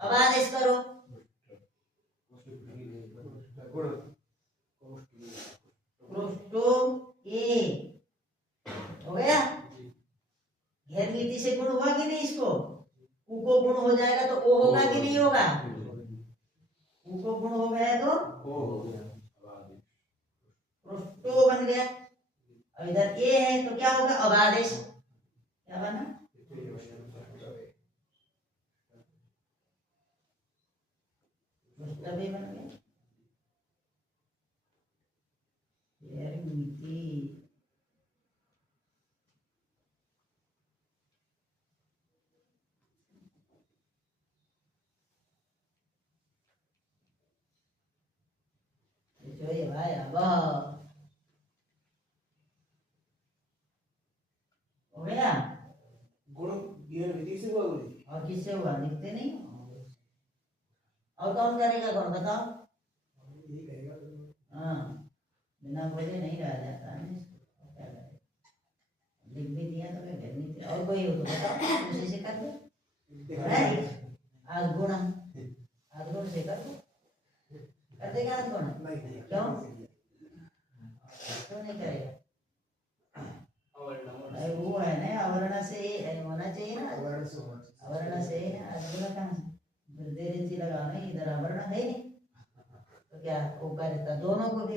अब आदेश करो। ए हो गया। घेर नीति से गुण हुआ कि नहीं? इसको को ओ होगा कि नहीं होगा? ऊ को गुण हो गया तो ओ हो गया पृष्ठो बन गया। और इधर ए है तो क्या होगा? अब आदेश क्या बना? पृष्ठ भी बन गया। जो ये भाई अब हो गया। गुण ज्ञान विधि से हुआ गुरु और किससे हुआ? लिखते नहीं। और कौन करेगा? कौन बताओ? यही कहेगा। हाँ, बिना बोले नहीं रह जाता है इसको। क्या करें? लिख भी दिया तो मैं भेजनी थी। और कोई हो तो बताओ, उसी से कर दो। आज गुण से कर दो। कर देगा आज गुण? नहीं क्यों? क्यों नहीं करेगा? अरे वो है ना, आवरण से होना चाहिए ना। आवरण से अगला कहाँ से देर लगा नहीं, इधर आवरण है नहीं तो क्या वो करता? दोनों को दे,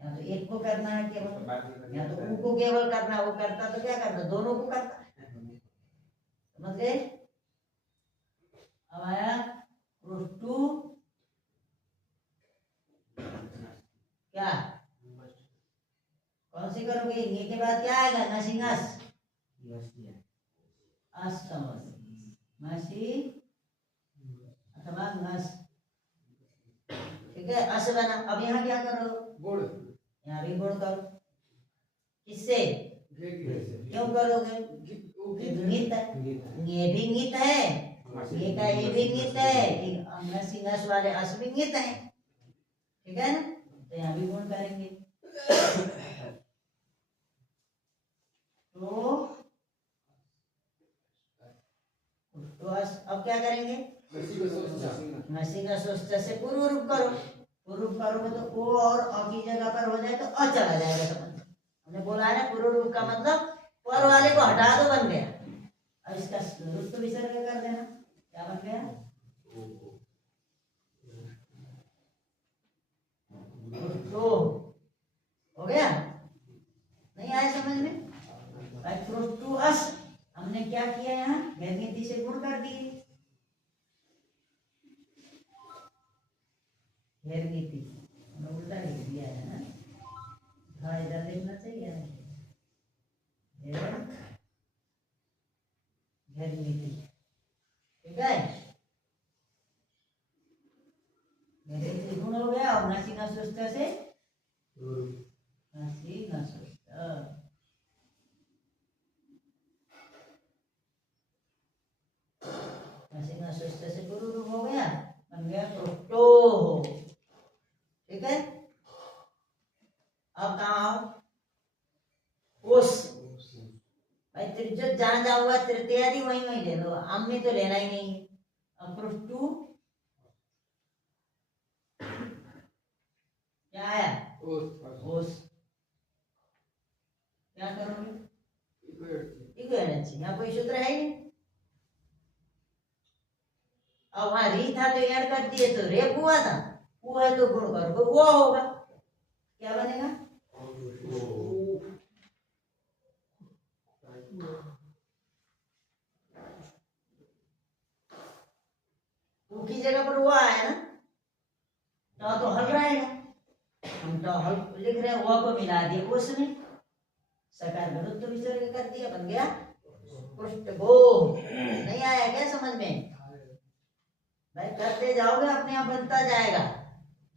या तो एक को करना है केवल, या तो उनको केवल करना। वो करता तो क्या करता? दोनों को करता। समझ गए? अब आया पृष्ठु क्या? कौन सी करोगे? ये के बाद क्या आएगा? नसिंगस मसी अथवा नस। ठीक है, अस बना। अब यहाँ क्या करो? गुण यहाँ भी गुण करो। किससे? क्यों करोगे? गीत है, ये भी गीत है, ये का ये भी गीत है, नस वाले अस भी गीत है। ठीक है ना? तो यहाँ भी गुण करेंगे। तो अब क्या करेंगे? मसी का सोचता से पूर्व रूप करो। पूर्व रूप करोगे तो ओ और अ की जगह पर हो जाए तो अ चला जाएगा। समझ? हमने बोला है ना, पूर्व रूप का मतलब पर वाले को हटा दो, बन गया। अब इसका रुस्त विसर्ग कर देना, क्या बन गया? तो हो गया? नहीं आया समझ में? हमने क्या किया? यहाँ भेदनीति से गुण कर दिए। भेदनीति उल्टा लिख दिया है ना। हाँ, इधर लिखना चाहिए। भेदनीति। ठीक है, भेदनीति गुण हो गया। और नासी ना सोचता से नासी ना सोचता। सोचते से गुरु रूप हो गया, बन गया पृष्ठो। ठीक है, अब कहा आओ? उस भाई जो जहां जाऊंगा तृतीय आदि वहीं वहीं ले लो, आम में तो लेना ही नहीं है। अब पृष्ठु क्या आया? उस क्या करोगे? यहाँ कोई सूत्र है ही नहीं। अब वहां री था तो ऐड कर दिए तो रेप हुआ था। वो है तो गुण करोगे, वो होगा। क्या बनेगा? वो की जगह पर वो आया ना, तो हल रहेगा। हम तो हल लिख रहे हैं, वो को मिला दिया उसमें, सकार विरुद्ध विसर्ग कर दिया, बन गया पृष्ठभो। नहीं आया क्या समझ में? भाई करते जाओगे अपने आप बनता जाएगा।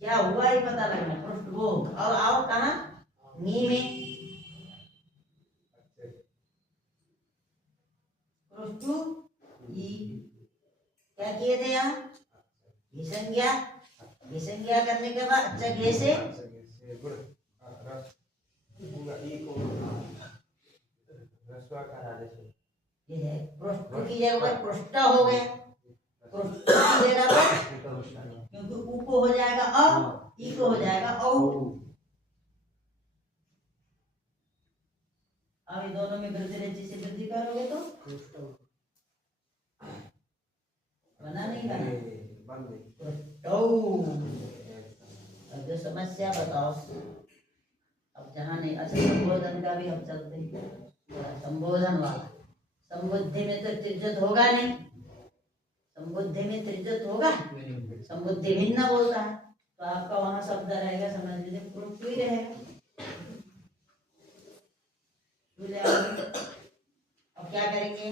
क्या हुआ ही पता लगना। पृष्ठभो। अब आओ कहा? नी में पृष्ठु ई क्या किए थे यहाँ? विसंज्ञा करने के बाद अच्छा घे से ये है पृष्ठ की जगह पर पृष्ठ हो गया। पृष्ठ की जगह पर क्योंकि ऊ को हो जाएगा अ, ई को हो जाएगा औ। अब ये दोनों में वृद्धि से वृद्धि करोगे तो बना नहीं बना बंद नहीं। पृष्ठौ। अब जो समस्या बताओ। अब जहाँ नहीं, अच्छा संबोधन का भी हम चलते हैं। संबोधन वाला, संबुद्धि में तो त्रिजत होगा नहीं, संबुद्धि में त्रिजत होगा, संबुद्धि भिन्न बोलता है, तो आपका वहां शब्द रहेगा, समझ लीजिए पृथ्वी रहेगा। अब क्या करेंगे,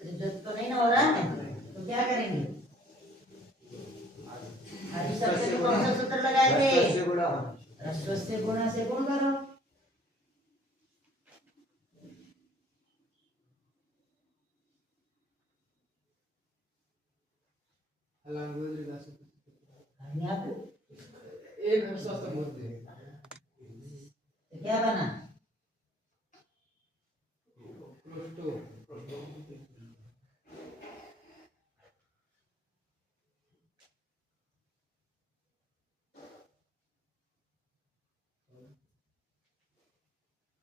त्रिजत तो नहीं ना हो रहा है, तो क्या करेंगे, हरी शब्द को कौन सा सूत्र लगाए थे, ह्रस्व से गुणा से गुण करो। एक हर्षा संबोध है। तो क्या बना,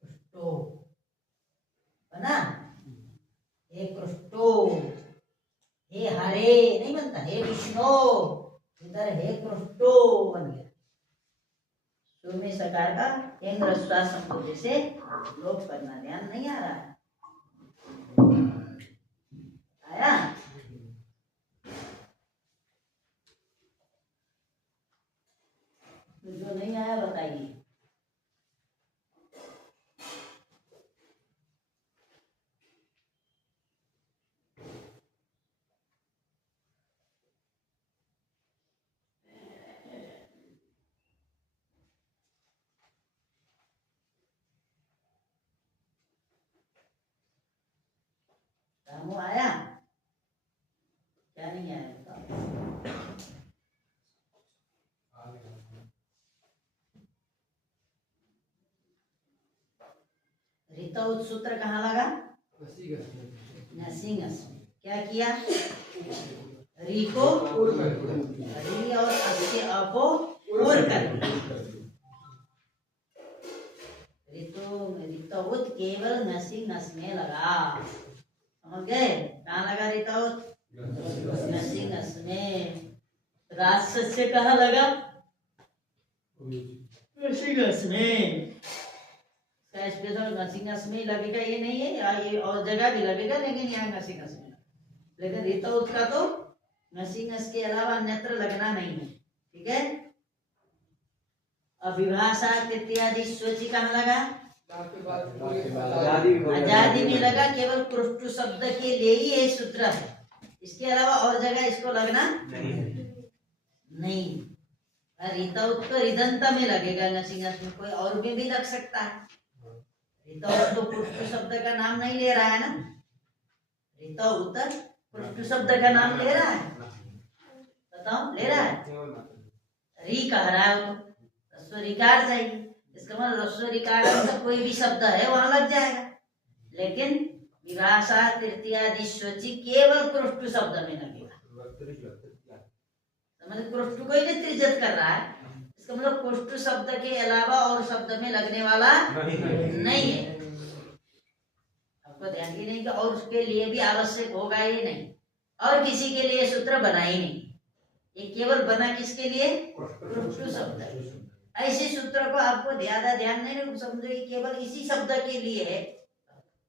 कृष्टो बना, हे कृष्टो, हे हरे नहीं बनता, हे विष्णु, इधर हे कृष्टो बन गया। शुरू में सकार का केंद्र श्वास संबोधि से लोप करना, ध्यान नहीं आ रहा है, आया, तो जो नहीं आया बताइए। रामू आया, क्या नहीं आया बताओ। ऋतौ सूत्र कहाँ लगा, नसिंगस, क्या किया, री को री और अस्य अ को उड़ कर, ऋतौत केवल नसिंगस में लगा, समझ गए, कहाँ लगा ऋतौत, नसिंगस में। राजस से कहाँ लगा, नसिंगस में, स्पेशल नसिंगस में लगेगा, ये नहीं है, या ये और जगह भी लगेगा, लेकिन यहाँ नसिंगस में, लेकिन ऋतौत का तो नसिंगस के अलावा अन्यत्र लगना नहीं है, ठीक है। अभिभाषा तृतीयादि स्वची कहाँ लगा, आजादी में लगा, केवल पृष्ठ शब्द के लिए ही ये सूत्र है, इसके अलावा और जगह इसको लगना नहीं। ऋतौत तो ऋदंत में लगेगा, नसिंगस में कोई और में भी लग सकता है। ऋतौत तो पृष्ठ शब्द का नाम नहीं ले रहा है ना, ऋतौत पृष्ठ शब्द का नाम ले रहा है, बताओ ले रहा है, री कह रहा है, वो रस्व रिकार चाहिए, इसका मतलब रस्व रिकार मतलब कोई भी शब्द है वहां लग जाएगा, लेकिन विभाषा तृतीयादि स्वची केवल पृष्ठ शब्द में लगेगा, मतलब पृष्ठ को ही त्रिजत कर रहा है, इसका मतलब पृष्ठ शब्द के अलावा और शब्द में लगने वाला नहीं है। आपको ध्यान ही नहीं कि और उसके लिए भी आवश्यक होगा ये नहीं, और किसी के लिए सूत्र बना ही नहीं, ये केवल बना किसके लिए, पृष्ठ शब्द। ऐसे सूत्र को आपको ज्यादा ध्यान नहीं समझो, केवल इसी शब्द के लिए है।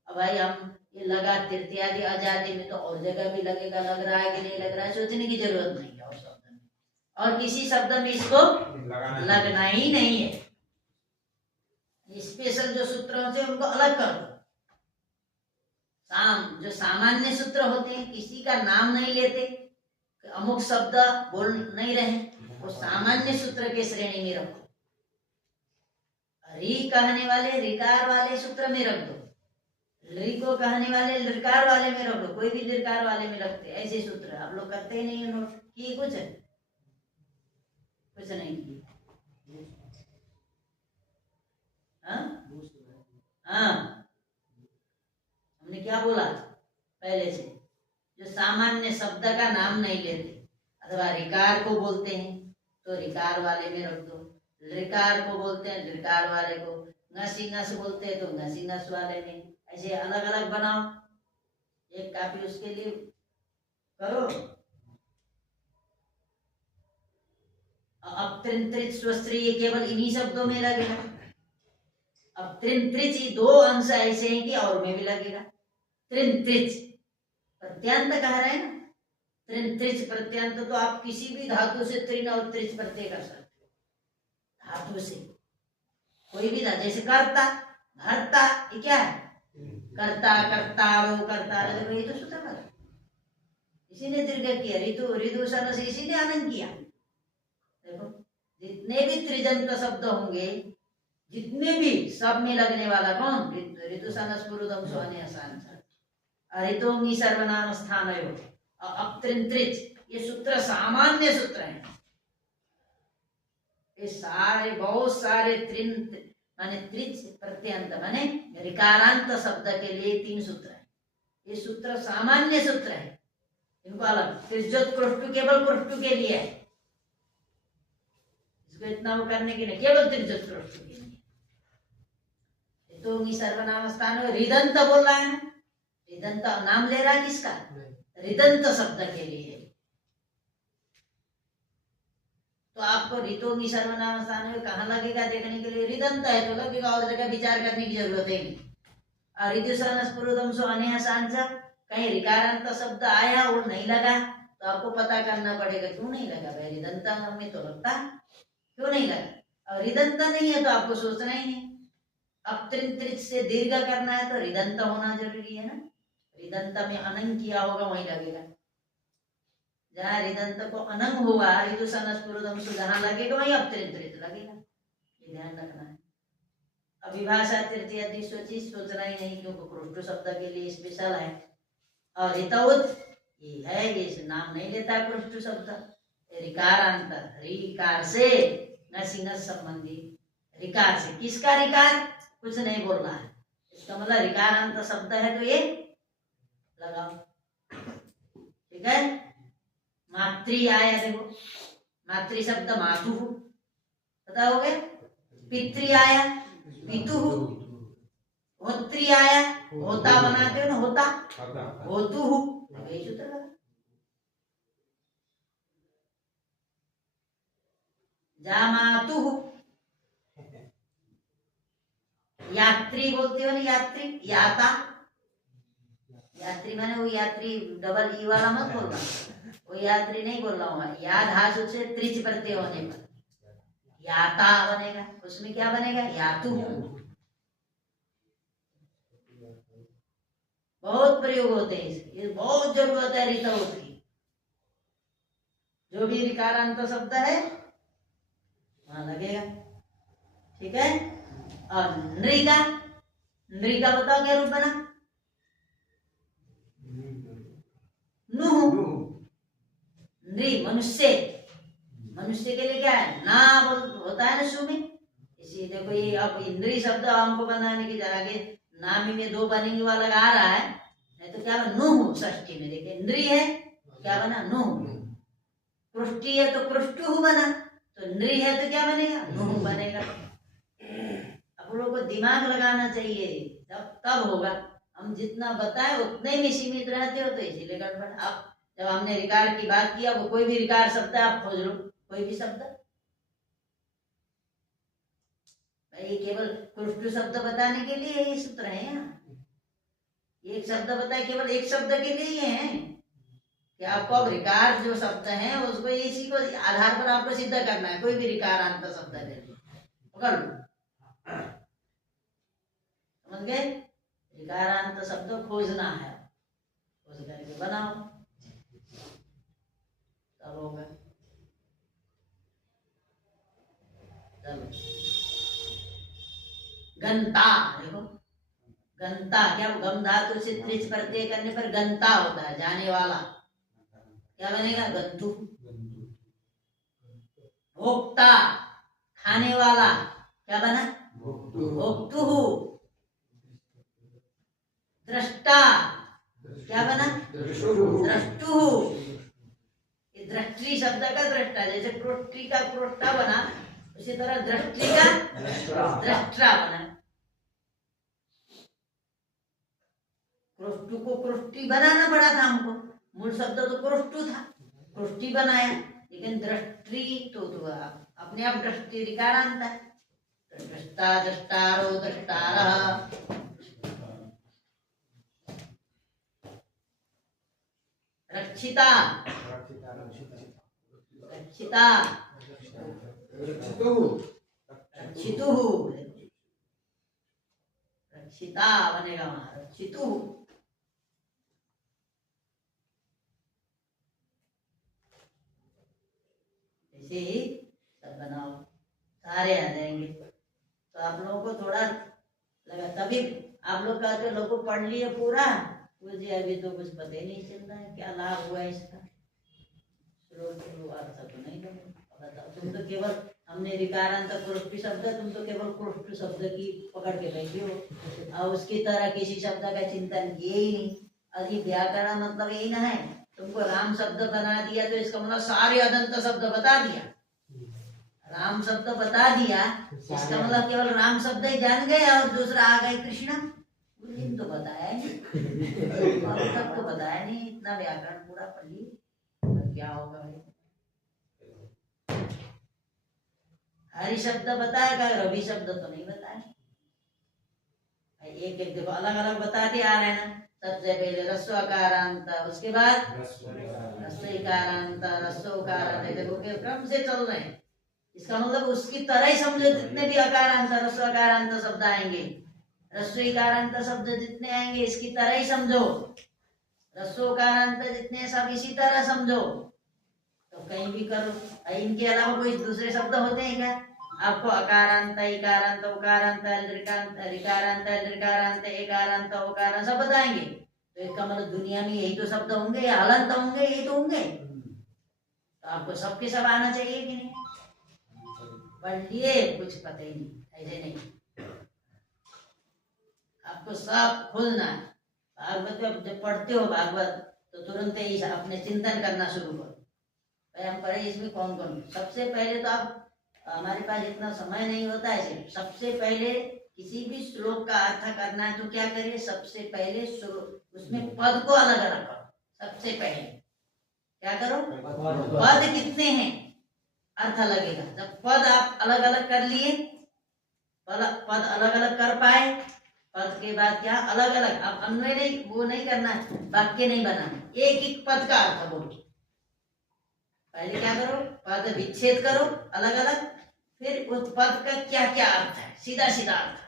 अब भाई हम ये लगा तृतीयादि आजादी में, तो और जगह भी लगेगा, लग रहा है कि नहीं लग रहा है, सोचने की जरूरत नहीं है, और शब्द में और किसी शब्द में इसको लगना ही नहीं है। स्पेशल जो सूत्र होते हैं उनको अलग कर दो, जो सामान्य सूत्र होते हैं, किसी का नाम नहीं लेते, अमुक शब्द बोल नहीं रहे, वो सामान्य सूत्र के श्रेणी में रखो। री कहने वाले रिकार वाले सूत्र में रख दो, ली को कहने वाले लृकार वाले में रख दो, कोई भी लृकार वाले में रखते, ऐसे सूत्र आप लोग करते ही नहीं, नोट किए कुछ नहीं किए। हाँ हमने क्या बोला पहले से, जो सामान्य शब्द का नाम नहीं लेते, अथवा रिकार को बोलते हैं तो रिकार वाले में रख दो, लृकार को बोलते हैं लृकार वाले को, ngasi ngस बोलते हैं तो ngasi ngस वाले ने ऐसे अलग अलग बनाओ, एक कॉपी उसके लिए करो। अब त्रिंत्रिच स्वस्त्री ये केवल इन्हीं शब्दों में लगेगा। अब त्रिंत्रिच दो अंश ऐसे हैं कि और में भी लगेगा। त्रिंत्रिच प्रत्यांत कह रहे हैं ना, त्रिंत्रिच प्रत्यांत तो आप किसी भी धातु से त्रिन और त्रिच प्रत्यय कर सकते हो, धातु से कोई भी धातु, जैसे कर्ता भरता, ये क्या है? कर्ता करता वो करता, देखो ये तो सूत्र है, इसी ने दीर्घ किया, ऋतु ऋतुषण से इसी ने आनंद किया। देखो जितने भी त्रिजंत शब्द होंगे, जितने भी सब में लगने वाला कौन? ऋतुषण स्फुरुदम सोने ऋतोंगी सर्वनाम स्थान अब त्रिंत्रिच, ये सूत्र सामान्य सूत्र है। ये सारे बहुत सारे माने त्रिच प्रत्यंत माने ऋकारांत शब्द के लिए 3 सूत्र है। ये सूत्र सामान्य सूत्र है, इनको अलग त्रिजोत क्रोष्टु केवल क्रोष्टु के लिए है, इसको इतना वो करने के लिए केवल त्रिजोत क्रोष्टु के लिए। तो सर्वनाम स्थान रिदंत बोल रहा है, रिदंत नाम ले रहा है किसका? रिदंत शब्द के लिए। तो आपको ऋतोंगी सर्वनाम स्थान में कहाँ लगेगा देखने के लिए? रिदंत है तो लगेगा, और जगह विचार करने की जरूरत है नहीं। और ऋतुषण स्फुरुदम सो अन्य सांचा, कहीं ऋकारांत शब्द आया और नहीं लगा तो आपको पता करना पड़ेगा क्यों नहीं लगा भाई। रिदंत में तो लगता, क्यों नहीं लगा? और रिदंत नहीं है तो आपको सोचना ही नहीं। अब त्रिंत्रिच से दीर्घ करना है तो रिदंत होना जरूरी है ना, रिदंत में अनंग किया होगा वहीं लगेगा। जहाँ रिदंत को अनंग हुआ ऋतुषण स्फुरुदम सो जहाँ लगेगा वहीं अब त्रिंत्रिच लगेगा, ये ध्यान रखना है। अभिभाषा तृतीय द्विशोची सोचना ही नहीं, क्योंकि क्रोष्टु शब्द के लिए स्पेशल है। और ऋतौत ये है, ये नाम नहीं लेता क्रोष्टु शब्द, ऋकारांत, ऋकार से नसीनस संबंधी, ऋकार से। किसका ऋकार? कुछ नहीं बोल रहा है, इसका मतलब ऋकारांत शब्द है तो ये लगाओ, ठीक है। मातृ आया, देखो मातृ शब्द मातु, पता हो गया। पितृ आया पितु, होत्री आया होता बनाते हो ना, होता होतु, यही सूत्र लगा। जामातु, यात्री बोलते हो ना, यात्री याता, यात्री माने वो यात्री डबल ई वाला मत बोलना, वो यात्री नहीं बोल रहा हूँ। या धातु से त्रिच प्रत्यय होने पर याता बनेगा, उसमें क्या बनेगा? यातु। बहुत प्रयोग होते हैं इसके, ये बहुत जरूरत है ऋतौत की। जो भी ऋकारांत शब्द है वहां लगेगा, ठीक है। और नृ का बताओ क्या रूप बना? नुह, नृ मनुष्य, मनुष्य के लिए क्या है? ना होता है ना शु में, इसी देखो ये अब नृ शब्द हमको बनाने की आगे नामी में 2 बनेंगे वाला आ रहा है, नहीं तो क्या बना? नुह षष्ठी में देखिए नृ है, क्या बना? नुह। पृष्टि है तो पृष्टु बना, तो नृ है तो क्या बनेगा? नुह बनेगा। आप लोगों को दिमाग लगाना चाहिए, तब होगा। हम जितना बताएं उतने में सीमित रहते हो तो इसीलिए गड़बड़। आप जब हमने रिकार की बात किया, वो कोई भी रिकार शब्द है आप खोज लो, कोई भी शब्द, भाई केवल क्रोष्टु शब्द बताने के लिए ये सूत्र है। यहाँ एक शब्द बताए, केवल एक शब्द के लिए ये है कि आपको अब रिकार जो शब्द है उसको इसी को आधार पर आपको सिद्ध करना है। कोई भी रिकारांत शब्द है पकड़ लो, समझ गए? रिकारांत शब्द खोजना है, खोज करके बनाओ, तब होगा। चलो गंता, देखो गंता क्या? गम धातु से त्रिच प्रत्यय करने पर गंता होता है, जाने वाला, क्या बनेगा? गंतु। भोक्ता खाने वाला, क्या बना? भोक्तु। दृष्टा क्या बना? दृष्टु। दृष्टि शब्द का दृष्टा, जैसे प्रोष्टि का प्रोष्टा बना, उसी तरह दृष्टि का दृष्टा बना। क्रोष्टु को क्रोष्टी बनाना पड़ा था हमको। मूल शब्द तो क्रोष्टु था, क्रोष्टी बनाया, लेकिन दृष्टि तो अपने आप दृष्टि ऋकारांत है। दृष्टा दृष्टारो दृष्टारः। रक्षिता रक्षिता रक्षितुः, रक्षिता बनेगा वहां, रक्षितुः। ऐसे ही सब बनाओ, सारे आ जाएंगे। तो आप लोगों को थोड़ा लगा, तभी आप लोग का जो लोग पढ़ लिए पूरा, मुझे अभी तो कुछ पता ही नहीं चल रहा है क्या लाभ हुआ इसका। अर्थ तो नहीं बताओ, तुम तो केवल हमने ऋकारांत क्रोष्टि शब्द, तुम तो केवल क्रोष्टि शब्द की पकड़ के बैठे हो और उसकी तरह किसी शब्द का चिंतन किए ही नहीं। अरे व्याकरण मतलब यही ना है, तुमको राम शब्द बना दिया तो इसका मतलब सारे अदंत शब्द बता दिया। राम शब्द बता दिया, इसका मतलब केवल राम शब्द ही जान गए और दूसरा आ गए कृष्ण। दिन तो बताया नहीं, अब तक तो बताया नहीं। इतना व्याकरण पूरा पढ़ ली, क्या होगा भाई। हरि शब्द बताएगा, रवि शब्द तो नहीं बताया। एक एक देखो अलग अलग बताते आ रहे हैं ना। सबसे पहले रस्व अकारांत, उसके बाद रस्व इकारांत, रस्व उकारांत, देखो के क्रम से चल रहे हैं। इसका मतलब उसकी तरह ही समझो, जितने भी अकारांत रस्व अकारांत शब्द आएंगे, रस्व इकारांत शब्द जितने आएंगे इसकी तरह ही समझो। रस्व उकारांत जितने सब इसी तरह समझो। तो कहीं भी करो, इनके अलावा कोई दूसरे शब्द होते हैं क्या? आपको अकारांत, इकारांत, उकारांत, ऋकारांत, दृकारांत, एकारांत, ओकारांत सब बताएंगे। तो इसका मतलब दुनिया में यही तो शब्द होंगे, या हलंत होंगे, यही तो होंगे। तो आपको सबके सब आना चाहिए कि नहीं? पढ़ लिए कुछ पता ही नहीं, ऐसे नहीं। आपको सब खोलना है। भागवत जब पढ़ते हो भागवत तो तुरंत ही अपने चिंतन करना शुरू करो, हम पढ़े इसमें कौन कौन। सबसे पहले तो आप, हमारे पास इतना समय नहीं होता है, सबसे पहले किसी भी श्लोक का अर्थ करना है तो क्या करिए, सबसे पहले उसमें पद को अलग अलग करो। सबसे पहले क्या करो, पद कितने हैं अर्थ लगेगा। जब पद आप अलग अलग कर लिए, पद अलग अलग कर पाए, पद के बाद क्या अलग अलग, अब अन्वय नहीं, वो नहीं करना, वाक्य नहीं बनाना, एक एक पद का अर्थ बोलो। पहले क्या करो, पद विच्छेद करो अलग अलग, फिर उस पद का क्या क्या अर्थ है, सीधा सीधा अर्थ।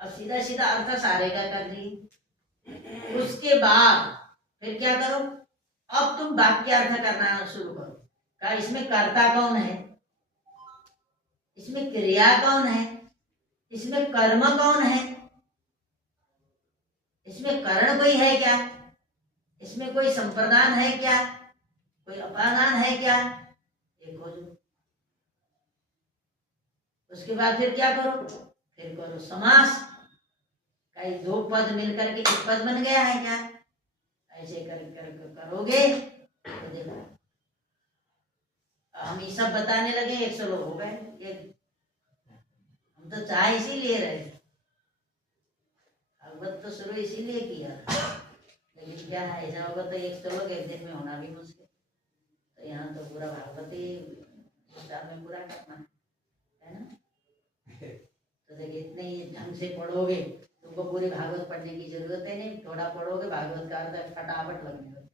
अब सीधा सीधा अर्थ सारे का कर लिए, उसके बाद फिर क्या करो, अब तुम वाक्य अर्थ करना शुरू करो। का इसमें कर्ता कौन है, इसमें क्रिया कौन है, इसमें कर्म कौन है, इसमें करण कोई है क्या, इसमें कोई संप्रदान है क्या, कोई अपादान है क्या, ये खोजो। उसके बाद फिर क्या करो, फिर करो समास। कई दो पद मिलकर के एक पद बन गया है क्या, ऐसे करोगे तो देखो। हम ये सब बताने लगे 100 लोग हो गए। हम तो चाह इसीलिए रहे, भागवत तो शुरू इसीलिए किया, लेकिन क्या है ऐसा होगा तो 100 लोग एक दिन में होना भी मुश्किल। तो यहाँ तो पूरा भागवत ही विचार में पूरा करना है ना। तो देखिए इतने ही ढंग से पढ़ोगे, तुमको पूरी भागवत पढ़ने की जरूरत है नहीं, थोड़ा पढ़ोगे भागवत का अर्थ फटाफट लगने लगेगा।